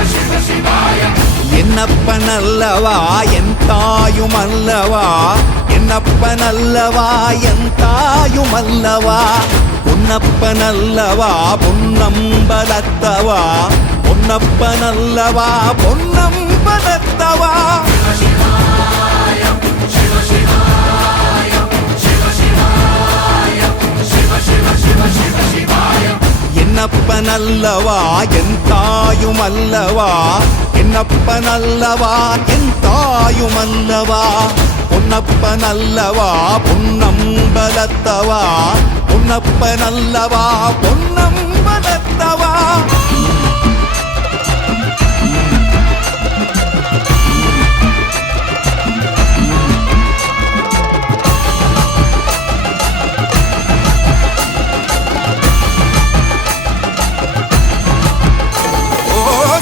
என்னப்பனல்லவா என் தாயுமல்லவா, என்னப்பனல்லவா என் தாயுமல்லவா, பொன்னப்பனல்லவா பொன்னம்பலத்தவா, பொன்னப்பனல்லவா பொன்னம்பலத்தவா. என்னப்பனல்லவா என் தாயுமல்லவா, என்னப்பனல்லவா என் தாயுமல்லவா, பொன்னப்பனல்லவா பொன்னம்பலத்தவா, பொன்னப்பனல்லவா பொன்னம்பலத்தவா.